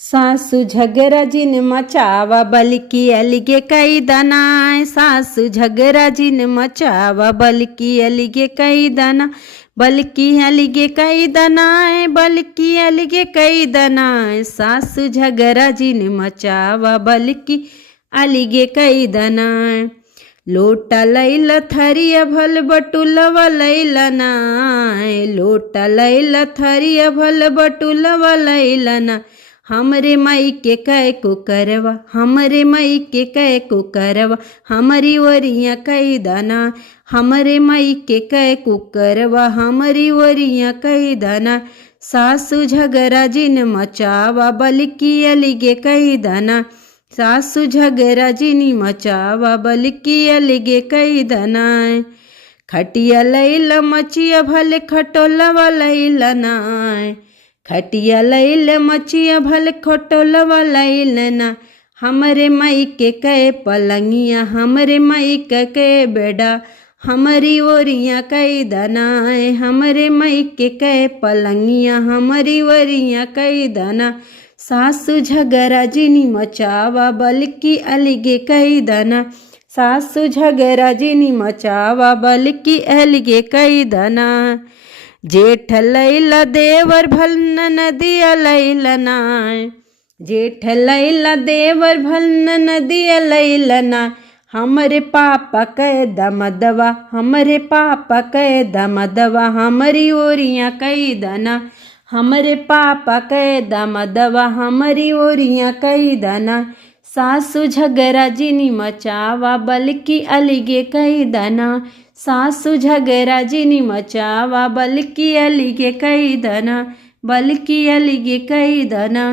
सासु झगराजिन मचावा बल्कि अलिगे कई दनाए। सासु झगराजिन मचावा बल्कि अलिगे कई दना, बल्कि अलिगे कई दनाए, बल्कि अलिगे कई दनाए। सासु झगराजिन मचावा बल्कि अलिगे कई दनाए। लोटा लैला थरिया भल बटुलवा लैला नाय, लोटा लैला थरिया भल बटुलवा लैला ना। हमरे माई के कै को करवा, हमरे माई के कै को करवा, हमारी वरिया कई दाना। हमरे माई के कै को करवा, हमारी वरिया कई दाना। सासु झगराजिन मचावा बल्कि अलिगे कई दाना। सासु झगराजिन मचावा बल्कि अलिगे कई दनाए। खटिया लैला मचिया भले खटोलवा लैला नाय, खटिया लैला मचिया भले खटोलवा लैला ना। हमरे माई के कै पलंगिया, हमरे माई के कै बेड़ा, हमारी ओरिया कई दनाए। हमरे माई के कै पलंगिया, हमारी ओरिया कई दना। सासु झगराजिन मचावा बल्कि अलिगे कई दना। सासु झगराजिन मचावा बल्कि अलिगे कई दना। जेठ लैला देवर भल नदिया लैला नाय, जेठ लैला देवर भल नदिया लैला ना। हमरे पापा कै दमदवा, हमरे पापा कै दमदवा, हमारी ओरिया कई दना। हमरे पापा कै दमदवा, हमारी ओरिया कई दना। सासु झगराजिन मचावा बल्कि अलिगे कई दना। सासु झगराजिन मचावा बल्कि अलिगे कई दना, बल्कि अलिगे कई दना।